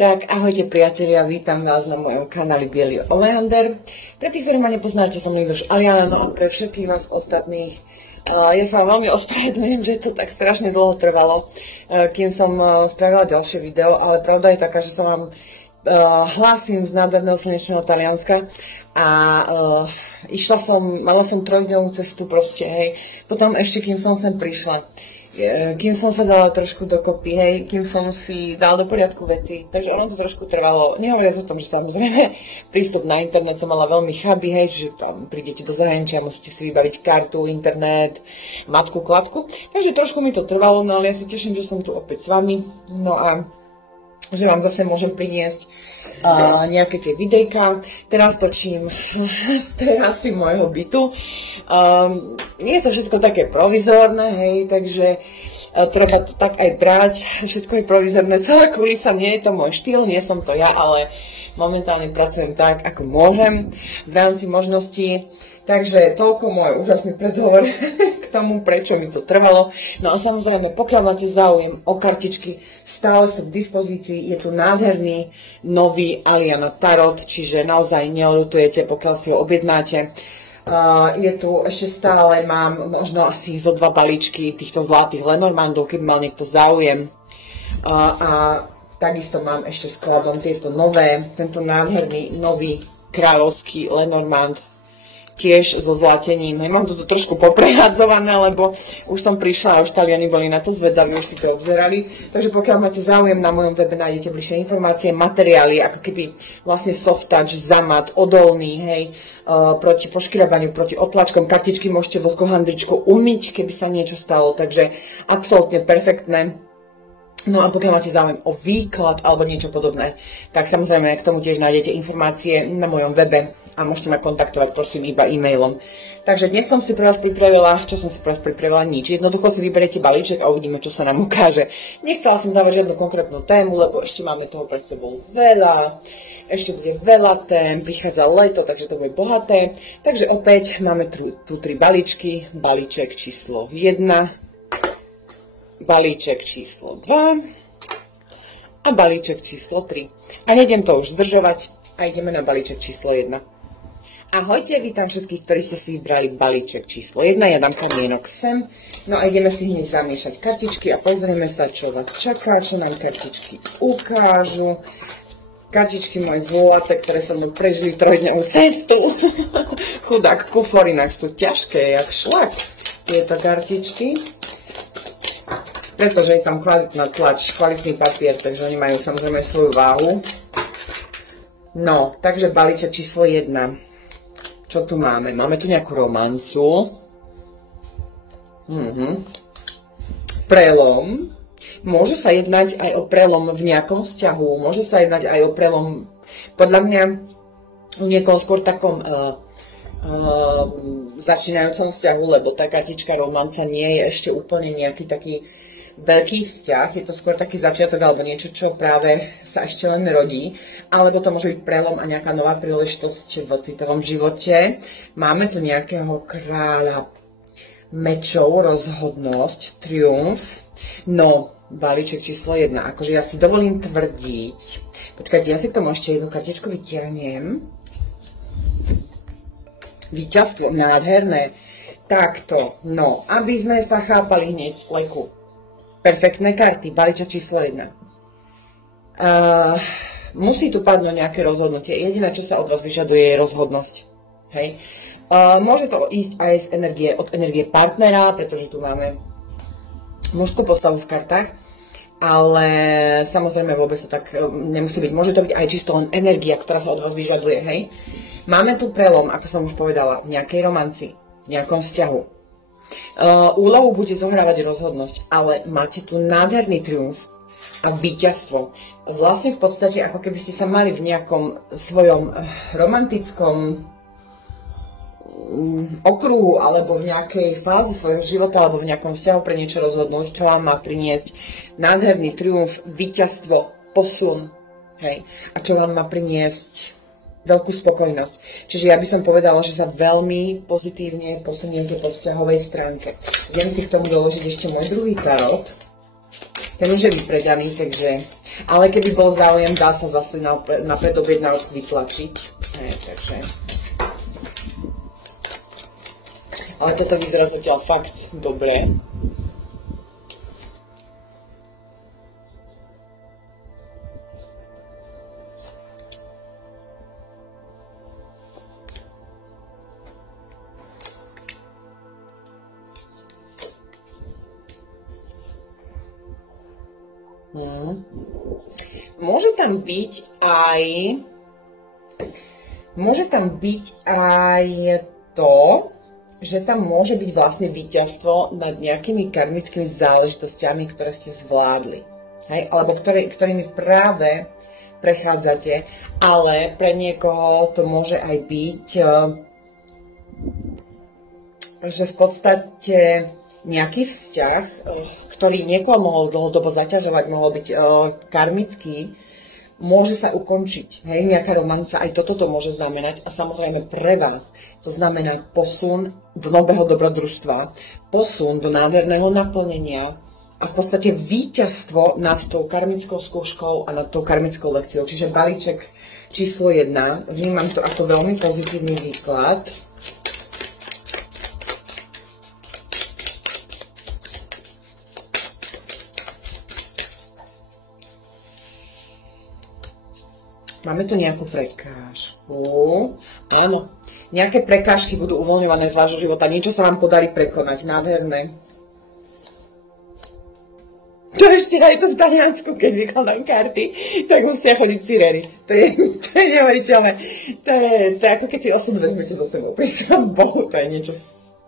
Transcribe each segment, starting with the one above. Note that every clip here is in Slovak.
Tak ahojte priatelia, vítam vás na mojom kanáli Bielý oleander. Pre tých, ktorí ma nepoznáte, som Lídoš Aliana, no a pre všetkých vás ostatných ja sa vám veľmi ospravedlňujem, že to tak strašne dlho trvalo, kým som spravila ďalšie video, ale pravda je taká, že sa vám hlásim z nádherného slnečného Talianska a mala som trojdňovú cestu proste, hej, potom ešte kým som sem prišla. Kým som sa dala trošku dokopy, hej, kým som si dal do poriadku veci, takže ono to trošku trvalo, nehovoriac o tom, že samozrejme prístup na internet som mala veľmi chabý, hej, že tam prídete do zahraničia, musíte si vybaviť kartu, internet, matku, kladku, takže trošku mi to trvalo, no ale ja sa teším, že som tu opäť s vami, no a že vám zase môžem priniesť nejaké tie videjka. Teraz točím z terasy môjho bytu. Nie je to všetko také provizórne, hej, takže treba to tak aj brať. Všetko je provizórne, celá kulisa, nie je to môj štýl, nie som to ja, ale momentálne pracujem tak, ako môžem v rámci možností. Takže toľko môj úžasný predhovor k tomu, prečo mi to trvalo. No a samozrejme, pokiaľ máte záujem o kartičky, stále sú k dispozícii. Je tu nádherný nový Aliana Tarot, čiže naozaj neodutujete, pokiaľ si ho objednáte. Je tu ešte stále, mám možno asi zo 2 balíčky týchto zlatých Lenormandov, keby mal niekto záujem. A takisto mám ešte skladom tieto nové, tento nádherný nový kráľovský Lenormand, tiež so zlatením. Mám to tu trošku poprehadzované, lebo už som prišla a už Taliani boli na to zvedaví, už si to obzerali. Takže pokiaľ máte záujem, na mojom webe nájdete bližšie informácie, materiály, ako keby vlastne soft touch, zamat, odolný, hej, proti poškriabaniu, proti otlačkom. Kartičky môžete vlhkohandričkou umyť, keby sa niečo stalo, takže absolútne perfektné. No a pokiaľ máte záujem o výklad alebo niečo podobné, tak samozrejme k tomu tiež nájdete informácie na mojom webe a môžete ma kontaktovať, prosím, iba e-mailom. Takže dnes som si pre vás pripravila, nič. Jednoducho si vyberiete balíček a uvidíme, čo sa nám ukáže. Nechcela som dávať žiadnu konkrétnu tému, lebo ešte máme toho pred sebou veľa. Ešte bude veľa tém, prichádza leto, takže to bude bohaté. Takže opäť máme tu 3 balíčky. Balíček číslo 1. Balíček číslo 2 a balíček číslo 3. A nejdem to už zdržovať a ideme na balíček číslo 1. Ahojte, vítam všetkých, ktorí ste si vybrali balíček číslo 1. Ja dám kamienok sem. No a ideme si hneď zamiešať kartičky a pozrieme sa, čo vás čaká, čo nám kartičky ukážu. Kartičky moje zlaté, ktoré sa mnou prežili trojdňovú cestu. Chudák kufor, inak sú ťažké, jak šlak tieto kartičky. Pretože je tam kvalitná tlač, kvalitný papier, takže oni majú samozrejme svoju váhu. No, takže balíček číslo 1. Čo tu máme? Máme tu nejakú romancu. Prelom. Môže sa jednať aj o prelom v nejakom vzťahu. Môže sa jednať aj o prelom, podľa mňa, v niekom skôr takom začínajúcom vzťahu, lebo tá kartička romanca nie je ešte úplne nejaký taký veľký vzťah, je to skôr taký začiatok alebo niečo, čo práve sa ešte len rodí, alebo to môže byť prelom a nejaká nová príležitosť v citovom živote. Máme tu nejakého kráľa mečov, rozhodnosť, triumf. No, balíček číslo 1, akože ja si dovolím tvrdiť, počkajte, ja si k tomu ešte jednu kartičku vytiahnem. Víťazstvo, nádherné. Takto, no, aby sme sa chápali hneď z fleku. Perfektné karty, balíček číslo 1. Musí tu padnúť nejaké rozhodnutie. Jediné, čo sa od vás vyžaduje, je rozhodnosť. Hej. Môže to ísť aj z energie, od energie partnera, pretože tu máme mužskú postavu v kartách, ale samozrejme vôbec to tak nemusí byť. Môže to byť aj čisto len energia, ktorá sa od vás vyžaduje. Hej. Máme tu prelom, ako som už povedala, v nejakej romanci, v nejakom vzťahu. Úlohu bude zohrávať rozhodnosť, ale máte tu nádherný triumf a víťazstvo. Vlastne v podstate, ako keby ste sa mali v nejakom svojom romantickom okruhu alebo v nejakej fáze svojho života alebo v nejakom vzťahu pre niečo rozhodnúť, čo vám má priniesť nádherný triumf, víťazstvo, posun, hej, a čo vám má priniesť veľkú spokojnosť. Čiže ja by som povedala, že sa veľmi pozitívne posuniete po vzťahovej stránke. Idem si k tomu doložiť ešte môj druhý tarot. Ten už je vypredaný, takže... Ale keby bol záujem, dá sa zase na predobjednávku vytlačiť. Takže... Ale toto vyzerá zatiaľ fakt dobre. Môže tam byť aj to, že tam môže byť vlastne víťazstvo nad nejakými karmickými záležitosťami, ktoré ste zvládli. Hej? Alebo ktorými práve prechádzate, ale pre niekoho to môže aj byť, že v podstate nejaký vzťah, ktorý niekoho mohol dlhodobo zaťažovať, mohol byť karmický, môže sa ukončiť. Hej, nejaká romanca, aj toto to môže znamenať. A samozrejme pre vás to znamená posun do nového dobrodružstva, posun do nádherného naplnenia a v podstate víťazstvo nad tou karmickou skúškou a nad tou karmickou lekciou. Čiže balíček číslo 1, vnímam to ako veľmi pozitívny výklad. Máme tu nejakú prekážku. Áno, nejaké prekážky budú uvoľňované z vášho života. Niečo sa vám podarí prekonať. Nádherné. To ešte aj to v Taliansku, keď vykladám karty, tak musia chodiť sirény. To je neuveriteľné. To je ako keď si osud vezmete za sebou. Prísam Bohu, to je niečo...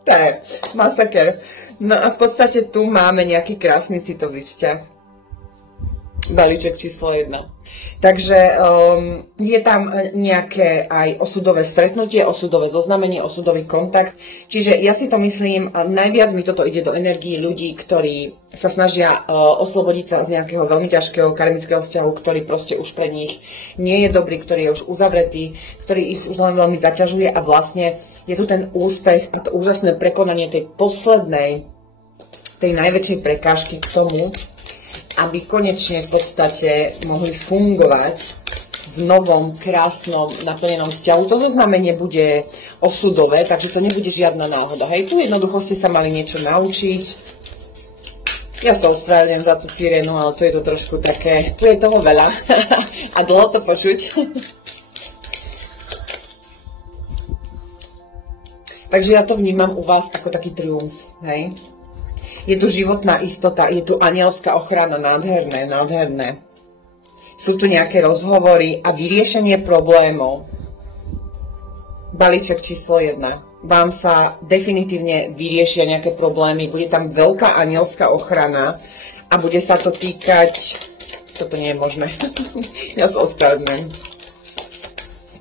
To je masaker. No a v podstate tu máme nejaký krásny citový vzťah. Balíček číslo 1. Takže je tam nejaké aj osudové stretnutie, osudové zoznamenie, osudový kontakt. Čiže ja si to myslím, najviac mi toto ide do energií ľudí, ktorí sa snažia oslobodiť sa z nejakého veľmi ťažkého karmického vzťahu, ktorý proste už pre nich nie je dobrý, ktorý je už uzavretý, ktorý ich už len veľmi zaťažuje a vlastne je tu ten úspech a to úžasné prekonanie tej poslednej, tej najväčšej prekážky k tomu, aby konečne v podstate mohli fungovať v novom, krásnom, naplnenom vzťahu. To zoznamenie bude osudové, takže to nebude žiadna náhoda. Hej, tu jednoducho ste sa mali niečo naučiť. Ja sa ospravedlňujem za tú sirénu, ale tu je to trošku také, tu je toho veľa a dlho to počuť. Takže ja to vnímam u vás ako taký triumf, hej. Je tu životná istota, je tu anielská ochrana, nádherné, nádherné. Sú tu nejaké rozhovory a vyriešenie problémov. Balíček číslo 1. Vám sa definitívne vyriešia nejaké problémy, bude tam veľká anielská ochrana a bude sa to týkať... Toto nie je možné. Ja sa ospravedlňujem.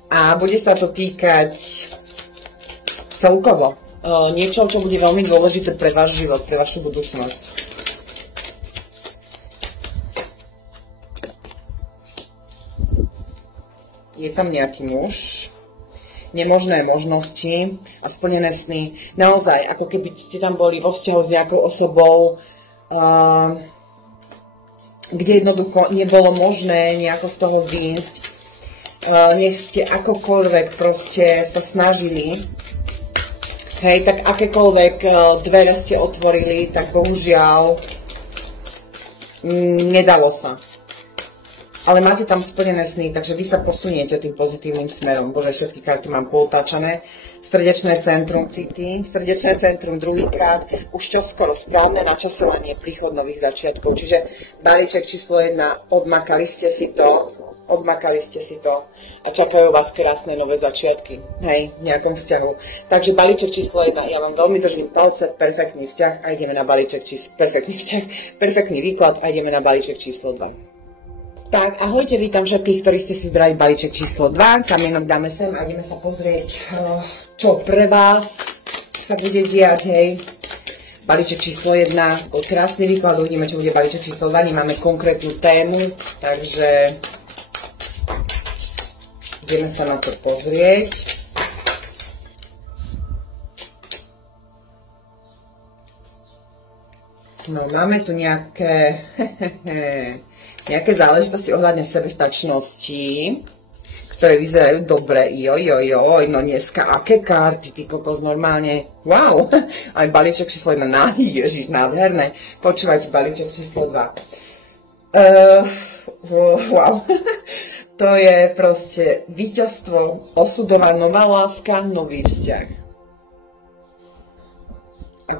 A bude sa to týkať celkovo. Niečo, čo bude veľmi dôležité pre váš život, pre vašu budúcnosť. Je tam nejaký muž, nemožné možnosti a splnené sny. Naozaj, ako keby ste tam boli vo vzťahu s nejakou osobou, kde jednoducho nebolo možné nejako z toho výjsť. Nech ste akokoľvek proste sa snažili, hej, tak akékoľvek dvere ste otvorili, tak bohužiaľ nedalo sa. Ale máte tam splnené sny, takže vy sa posuniete tým pozitívnym smerom. Bože, všetky karty mám poutáčané. Srdečné centrum city, srdečné centrum druhýkrát, už čoskoro správne načasovanie, príchod nových začiatkov. Čiže balíček číslo 1, odmakali ste si to a čakajú vás krásne nové začiatky, hej, v nejakom vzťahu. Takže balíček číslo 1, ja vám veľmi držím palce, perfektný vzťah a ideme na balíček perfektný výklad a ideme na balíček číslo 2. Tak, ahojte, vítam všetkých, ktorí ste si vybrali balíček číslo 2. Kamienok dáme sem a ideme sa pozrieť, čo pre vás sa bude diať, hej. Balíček číslo 1, bol krásny výklad, uvidíme, čo bude balíček číslo 2, nemáme konkrétnu tému, takže ideme sa na to pozrieť. No, máme tu nejaké, nejaké záležitosti ohľadne sebestačnosti, ktoré vyzerajú dobre. Joj, no dneska aké karty, ty kokos, normálne, wow, aj balíček číslo 1, ježiš, nádherné. Počúvajte, balíček číslo 2. Wow, to je proste víťazstvo, osudová nová láska, nový vzťah.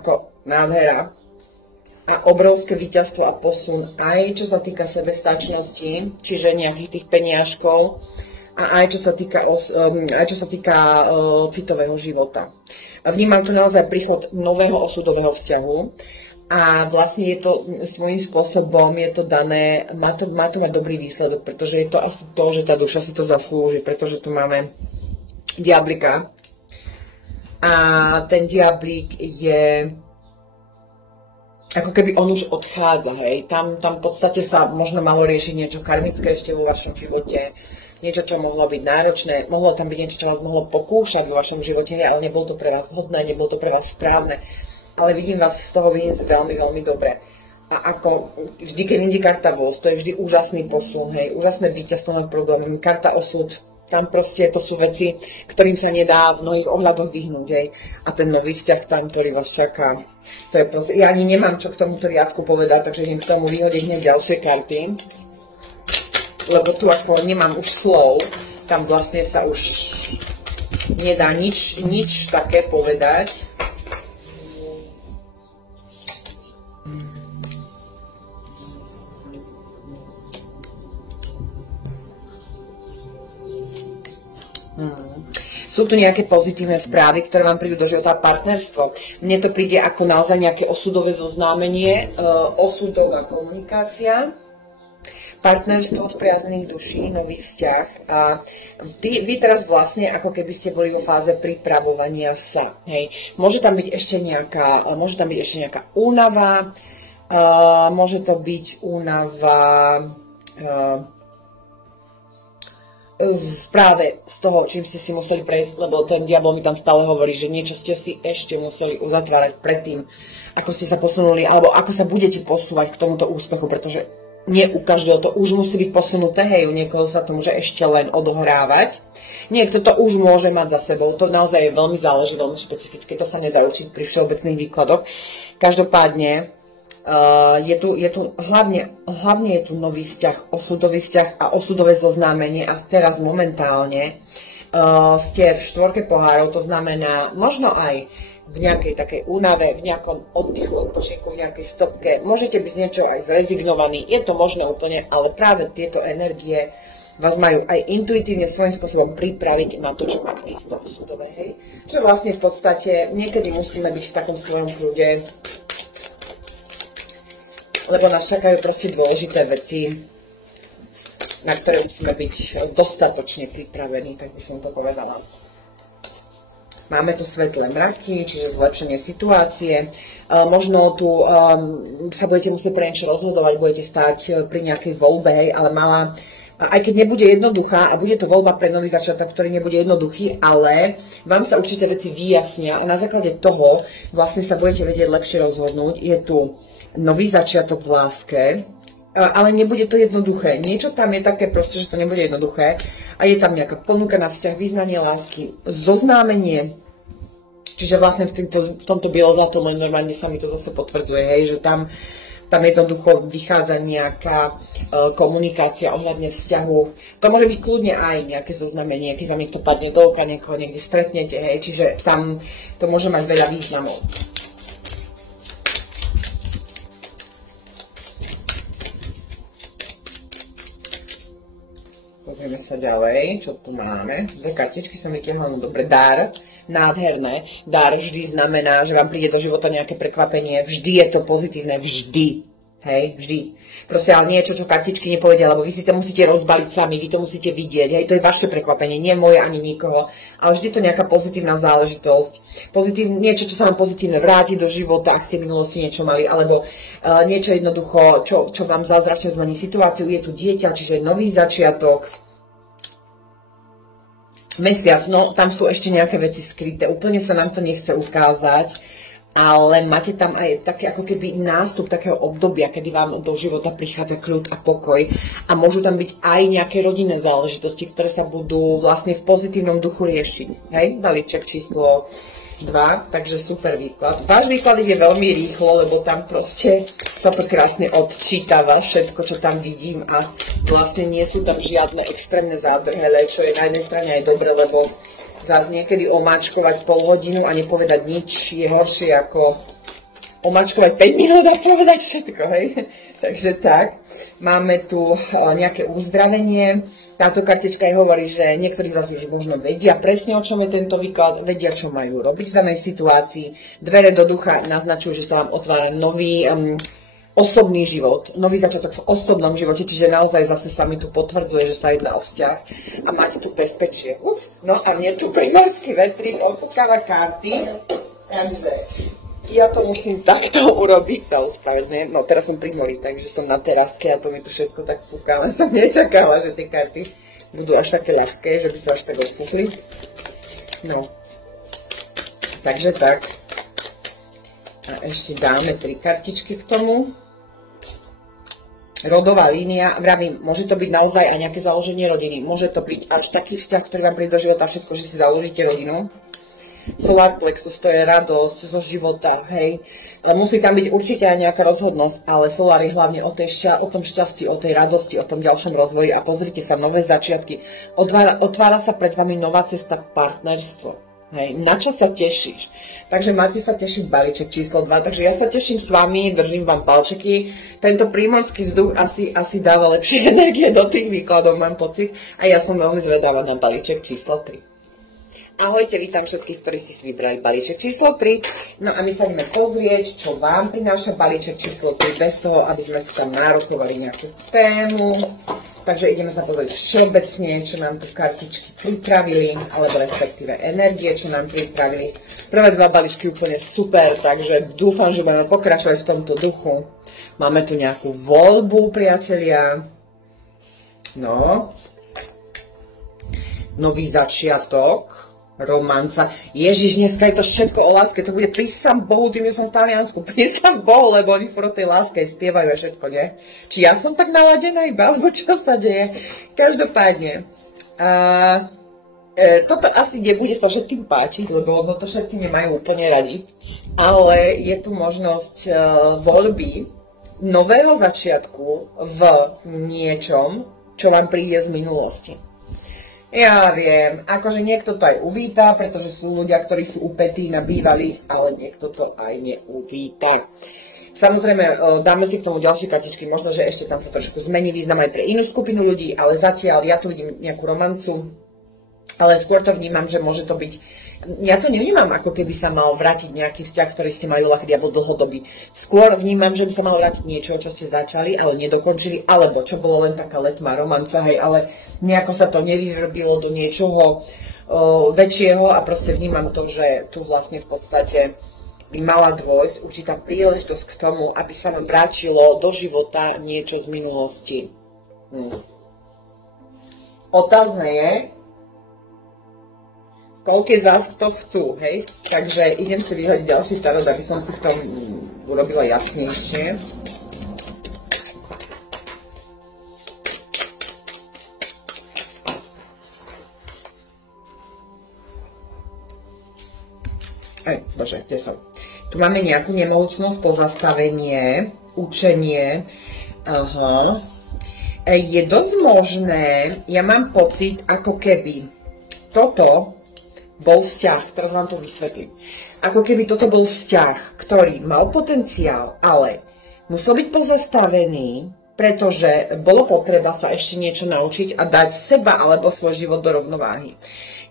Ako nádhera. A obrovské víťazstvo a posun aj čo sa týka sebestačnosti, čiže nejakých tých peniažkov, a aj čo sa týka citového života. A vnímam tu naozaj príchod nového osudového vzťahu a vlastne je to svojím spôsobom, je to dané, má to mať dobrý výsledok, pretože je to asi to, že tá duša si to zaslúži, pretože tu máme diablika a ten diablík je ako keby on už odchádza, hej. Tam v podstate sa možno malo riešiť niečo karmické ešte vo vašom živote, niečo, čo mohlo byť náročné, mohlo tam byť niečo, čo vás mohlo pokúšať vo vašom živote, ale nebolo to pre vás vhodné, nebolo to pre vás správne. Ale vidím vás z toho vyniesť veľmi, veľmi dobre. A ako vždy, keď ide karta voz, to je vždy úžasný posun, hej, úžasné víťazstvo nad problémom, karta osud. Tam proste to sú veci, ktorým sa nedá v mnohých ohľadoch vyhnúť, hej. A ten nový vzťah tam, ktorý vás čaká, to je proste, ja ani nemám čo k tomuto riadku povedať, takže idem k tomu vyhodiť hneď ďalšie karty. Lebo tu ako nemám už slov, tam vlastne sa už nedá nič také povedať. Sú tu nejaké pozitívne správy, ktoré vám prídu do života, partnerstvo. Mne to príde ako naozaj nejaké osudové zoznámenie, osudová komunikácia, partnerstvo spriaznených duší, nový vzťah. A vy teraz vlastne ako keby ste boli vo fáze pripravovania sa. Hej. Môže tam byť ešte nejaká únava, môže to byť únava práve z toho, čím ste si museli prejsť, lebo ten diabol mi tam stále hovorí, že niečo ste si ešte museli uzatvárať predtým, ako ste sa posunuli, alebo ako sa budete posúvať k tomuto úspechu, pretože nie u každého to už musí byť posunuté, hej, u niekoho sa to môže ešte len odohrávať. Niekto to už môže mať za sebou, to naozaj je veľmi záleží, veľmi špecifické, to sa nedá učiť pri všeobecných výkladoch. Každopádne, hlavne je tu nový vzťah, osudový vzťah a osudové zoznámenie a teraz momentálne ste v štvorke pohárov, to znamená možno aj v nejakej takej únave, v nejakom oddychu, odpočinku, v nejakej stopke, môžete byť z niečoho aj zrezignovaní, je to možné úplne, ale práve tieto energie vás majú aj intuitívne svojím spôsobom pripraviť na to, čo má prísť do osudové, hej. Čo vlastne v podstate niekedy musíme byť v takom svojom kľude, lebo nás čakajú proste dôležité veci, na ktoré musíme byť dostatočne pripravení, tak by som to povedala. Máme tu svetlé mraky, čiže zlepšenie situácie. Možno tu sa budete musieť pre niečo rozhodovať, budete stáť pri nejakej voľbe, hej, ale aj keď nebude jednoduchá a bude to voľba pre nový začiatok, ktorý nebude jednoduchý, ale vám sa určité veci vyjasnia a na základe toho vlastne sa budete vedieť lepšie rozhodnúť. Je tu nový začiatok v láske, ale nebude to jednoduché. Niečo tam je také proste, že to nebude jednoduché a je tam nejaká ponuka na vzťah, vyznanie lásky, zoznámenie. Čiže vlastne v tomto bielozlatom normálne sa mi to zase potvrdzuje, hej, že tam jednoducho vychádza nejaká komunikácia ohľadne vzťahu. To môže byť kľudne aj nejaké zoznamenie, keď vám niekto padne do oka, niekoho niekde stretnete, hej, čiže tam to môže mať veľa významov. Pozrieme sa ďalej, čo tu máme. Dve kartičky som vytiahla, no dobre, dar, nádherné. Dar vždy znamená, že vám príde do života nejaké prekvapenie, vždy je to pozitívne, vždy. Hej, vždy. Proste ale niečo, čo kartičky nepovedia, lebo vy si to musíte rozbaliť sami, vy to musíte vidieť, hej, to je vaše prekvapenie, nie moje ani nikoho, ale vždy to nejaká pozitívna záležitosť, niečo, čo sa vám pozitívne vráti do života, ak ste v minulosti niečo mali, alebo niečo jednoducho, čo vám zázračne zmení situáciu, je tu dieťa, čiže nový začiatok, mesiac, no tam sú ešte nejaké veci skryté, úplne sa nám to nechce ukázať, ale máte tam aj také ako keby nástup takého obdobia, kedy vám do života prichádza kľud a pokoj a môžu tam byť aj nejaké rodinné záležitosti, ktoré sa budú vlastne v pozitívnom duchu riešiť. Hej, balíček číslo 2, takže super výklad. Váš výklad ide veľmi rýchlo, lebo tam proste sa to krásne odčítava všetko, čo tam vidím a vlastne nie sú tam žiadne extrémne zádrhele, čo je na jednej strane aj dobre, lebo zás niekedy omáčkovať pol hodinu a nepovedať nič je horšie ako omáčkovať 5 minút a povedať všetko, hej. Takže tak, máme tu nejaké uzdravenie. Táto kartička aj hovorí, že niektorí z vás už možno vedia presne, o čom je tento výklad, vedia, čo majú robiť v danej situácii. Dvere do ducha naznačujú, že sa vám otvára nový osobný život, nový začiatok v osobnom živote, čiže naozaj zase sa mi tu potvrdzuje, že sa jedná o vzťah a máte tu bezpečie. No a mne tu primorský vetrík opúkava karty, takže ja to musím takto urobiť, to ospravedlňujem. No teraz som pri mori, takže som na teraske a to mi tu všetko tak fúka, ale som nečakala, že tie karty budú až také ľahké, že by sa až tak odfúkli. No, takže tak. A ešte dáme 3 kartičky k tomu. Rodová línia, vravím, môže to byť naozaj aj nejaké založenie rodiny. Môže to byť až taký vzťah, ktorý vám príde do života, všetko, že si založíte rodinu. Solar plexus, to je radosť zo života, hej. Musí tam byť určite aj nejaká rozhodnosť, ale solár je hlavne o tom šťastí, o tej radosti, o tom ďalšom rozvoji a pozrite sa, nové začiatky. Otvára sa pred vami nová cesta k partnerstvu. Hej, na čo sa tešíš? Takže máte sa tešiť balíček číslo 2, takže ja sa teším s vami, držím vám palčeky. Tento prímorský vzduch asi dáva lepšie energie do tých výkladov, mám pocit. A ja som veľmi zvedavá na balíček číslo 3. Ahojte, vítam všetkých, ktorí ste si vybrali balíček číslo 3. No a my sa ideme pozrieť, čo vám prináša balíček číslo 3, bez toho, aby sme si tam nárokovali nejakú tému. Takže ideme sa pozrieť všeobecne, čo nám tu kartičky pripravili, alebo respektíve energie, čo nám pripravili. Prvé 2 balíčky úplne super, takže dúfam, že budeme pokračovať v tomto duchu. Máme tu nejakú voľbu, priatelia. No. Nový začiatok. Romanca. Ježiš, dneska je to všetko o láske. To bude prísam Bohu, tým, že som v Taliansku. Prísam Bohu, lebo oni furt o tej láske spievajú a všetko, nie? Či ja som tak naladená iba, alebo čo sa deje? Každopádne. Toto asi nebude sa všetkým páčiť, lebo to všetci nemajú úplne radi. Ale je tu možnosť voľby nového začiatku v niečom, čo vám príde z minulosti. Ja viem, akože niekto to aj uvíta, pretože sú ľudia, ktorí sú upätí na bývalých, ale niekto to aj neuvíta. Samozrejme, dáme si k tomu ďalšie kartičky, možno, že ešte tam sa trošku zmení význam aj pre inú skupinu ľudí, ale zatiaľ ja tu vidím nejakú romancu, ale skôr to vnímam, že môže to byť. Ja to nevnímam, ako keby sa mal vrátiť nejaký vzťah, ktorý ste mali ľahký alebo dlhodobý. Skôr vnímam, že by sa malo vrátiť niečo, čo ste začali, ale nedokončili, alebo čo bolo len taká letmá romanca, hej, ale nejako sa to nevyvrbilo do niečoho väčšieho a proste vnímam to, že tu vlastne v podstate by mala dôjsť určitá príležitosť k tomu, aby sa vám vrátilo do života niečo z minulosti. Otázne je, koľko z vás to chcú, hej? Takže idem si vyhľadiť ďalší tarot, aby som si v tom urobila jasnejšie. Bože, kde som? Tu máme nejakú nemohúcnosť, pozastavenie, učenie. Aha. Je dosť možné, ja mám pocit, ako keby toto bol vzťah, teraz vám to vysvetlím. Ako keby toto bol vzťah, ktorý mal potenciál, ale musel byť pozastavený, pretože bolo potreba sa ešte niečo naučiť a dať seba alebo svoj život do rovnováhy.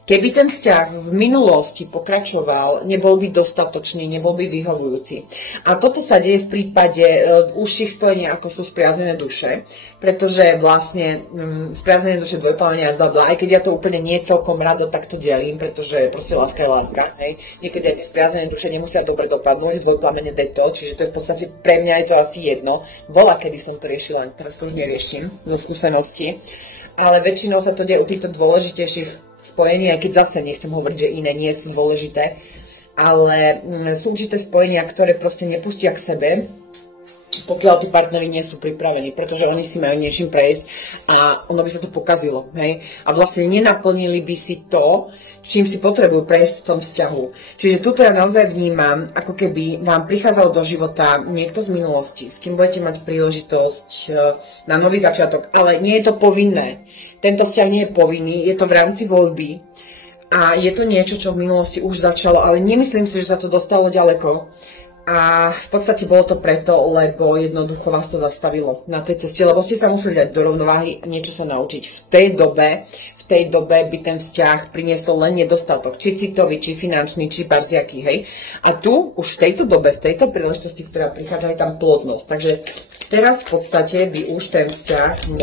Keby ten vzťah v minulosti pokračoval, nebol by dostatočný, nebol by vyhovujúci. A toto sa deje v prípade užších spojení, ako sú spriaznené duše, pretože vlastne spriaznené duše, dvojpláne a blablabla, aj keď ja to úplne nie celkom rado takto delím, pretože proste láska je láska. Hej. Niekedy aj tie spriaznené duše nemusia dobre dopadnúť, dvojplamene deto, čiže to je v podstate pre mňa je to asi jedno. Bola, kedy som to riešila, teraz to už neriešim zo skúsenosti, ale väčšinou sa to deje u týchto dôležitejších spojení, aj keď zase nechcem hovoriť, že iné nie sú dôležité. ale sú určité spojenia, ktoré proste nepustia k sebe, pokiaľ tí partneri nie sú pripravení, pretože oni si majú niečím prejsť a ono by sa to pokazilo, hej? A vlastne nenaplnili by si to, čím si potrebujú prejsť v tom vzťahu. Čiže tuto ja naozaj vnímam, ako keby vám prichádzal do života niekto z minulosti, s kým budete mať príležitosť na nový začiatok, ale nie je to povinné. Tento vzťah nie je povinný, je to v rámci voľby a je to niečo, čo v minulosti už začalo, ale nemyslím si, že sa to dostalo ďaleko. A v podstate bolo to preto, lebo jednoducho vás to zastavilo na tej ceste, lebo ste sa museli dať do rovnováhy a niečo sa naučiť. V tej dobe by ten vzťah priniesol len nedostatok, či citový, či finančný, či parziaký, hej. A tu, už v tejto dobe, v tejto príležitosti, ktorá prichádza, je tam plodnosť. Takže teraz v podstate by už ten vzťah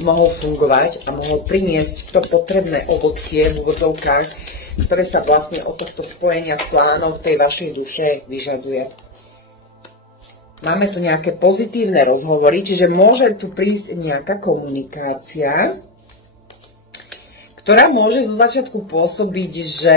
mohol fungovať a mohol priniesť to potrebné ovocie v úvodzovkách, ktoré sa vlastne od tohto spojenia plánov tej vašej duše vyžaduje. Máme tu nejaké pozitívne rozhovory, čiže môže tu prísť nejaká komunikácia, ktorá môže zo začiatku pôsobiť, že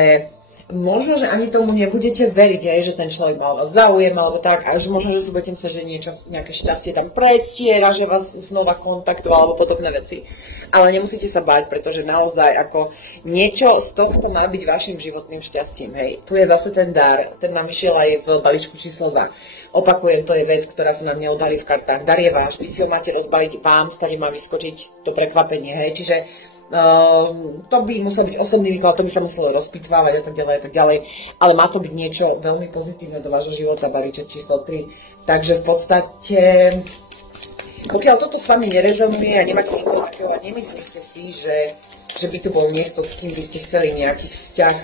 možno, že ani tomu nebudete veriť, že ten človek mal vás záujem, alebo tak, a že možno, že si budete myslieť, že nejaké šťastie tam predstiera, že vás znova kontaktoval, alebo podobné veci. Ale nemusíte sa báť, pretože naozaj ako niečo z tohto má byť vašim životným šťastím. Hej. Tu je zase ten dar, ten nám vyšiel aj v balíčku číslo 2. Opakujem, to je vec, ktorá sa nám neodhalí v kartách. Dar je váš, vy si ho máte rozbaliť vám, starý má vyskočiť to prekvapenie. Hej. Čiže to by musel byť osobný výklad, to by sa muselo rozpitvávať a tak ďalej, ale má to byť niečo veľmi pozitívne do vášho života, balíček číslo 3. Takže v podstate, pokiaľ toto s vami nerezonuje a nemáte nikoho takého, nemyslíte si, že by tu bol niekto, s kým by ste chceli nejaký vzťah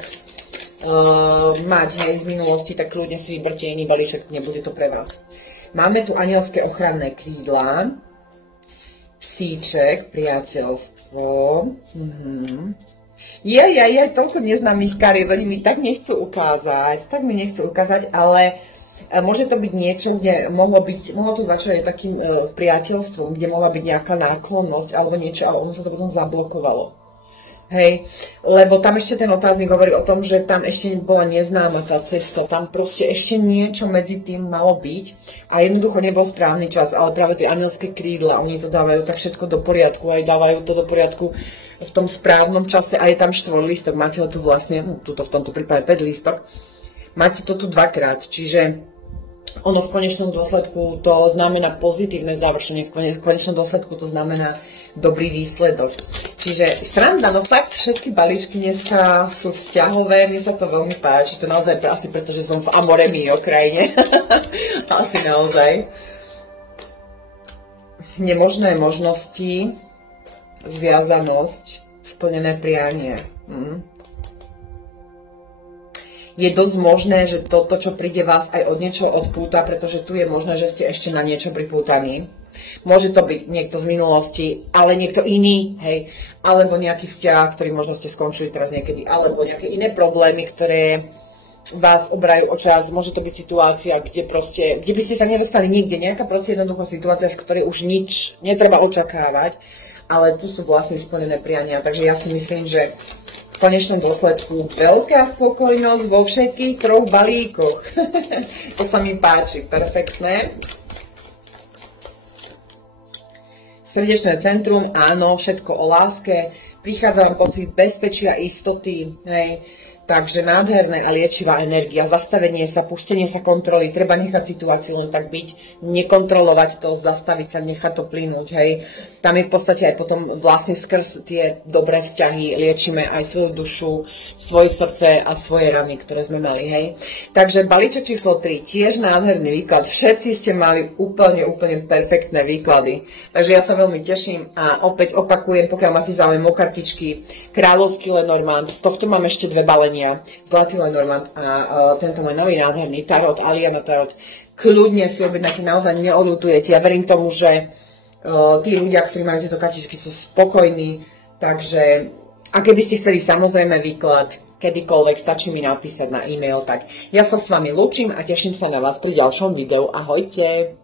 mať, hej, z minulosti, tak kľudne si vyberte iný balíček, nebude to pre vás. Máme tu anielské ochranné krídla, psíček, priateľstvo. Toľko neznámych kariet, oni mi tak nechcú ukázať, ale môže to byť niečo, kde mohlo to začať aj takým priateľstvom, kde mohla byť nejaká náklonnosť alebo niečo, ale ono sa to potom zablokovalo. Hej, lebo tam ešte ten otáznik hovorí o tom, že tam ešte bola neznáma tá cesta, tam proste ešte niečo medzi tým malo byť a jednoducho nebol správny čas, ale práve tie anielské krídla, oni to dávajú tak všetko do poriadku, aj dávajú to do poriadku v tom správnom čase a je tam 4 lístok, máte ho tu vlastne, tuto v tomto prípade 5 lístok, máte to tu dvakrát, čiže ono v konečnom dôsledku to znamená pozitívne završenie, v konečnom dôsledku to znamená dobrý výsledok. Čiže sranda, no fakt všetky balíčky dneska sú vzťahové, mne sa to veľmi páči, to naozaj asi preto, že som v Amoremii krajine, asi naozaj. Nemožné možnosti, zviazanosť, splnené prianie. Je dosť možné, že toto, čo príde vás aj od niečo odpúta, pretože tu je možné, že ste ešte na niečo pripútaní. Môže to byť niekto z minulosti, ale niekto iný, hej, alebo nejaký vzťah, ktorý možno ste skončili teraz niekedy, alebo nejaké iné problémy, ktoré vás obrajú o čas. Môže to byť situácia, kde by ste sa nedostali nikde, nejaká proste jednoduchá situácia, z ktorej už nič netreba očakávať, ale tu sú vlastne splnené priania, takže ja si myslím, že v konečnom dôsledku veľká spokojnosť vo všetkých 3 balíkoch. To sa mi páči, perfektné. Srdečné centrum, áno, všetko o láske, prichádza vám pocit bezpečia, istoty, hej, takže nádherné a liečivá energia, zastavenie sa, pustenie sa kontroly, treba nechať situáciu len tak byť, nekontrolovať to, zastaviť sa, nechať to plynúť, hej. Tam je v podstate aj potom vlastne skrz tie dobré vzťahy liečíme aj svoju dušu, svoje srdce a svoje rany, ktoré sme mali, hej. Takže balíček číslo 3, tiež nádherný výklad, všetci ste mali úplne perfektné výklady, takže ja sa veľmi teším a opäť opakujem, pokiaľ máte záujem o kartičky, kráľovský Lenormand, z tohto mám ešte 2 balenia, zlatý Lenormand a tento môj nový nádherný tarot, Aliana Tarot, kľudne si objednáte, naozaj neodľutujete, ja verím tomu, že tí ľudia, ktorí majú tieto kartičky, sú spokojní, takže a keby ste chceli samozrejme výklad, kedykoľvek, stačí mi napísať na e-mail, tak ja sa s vami lúčim a teším sa na vás pri ďalšom videu. Ahojte!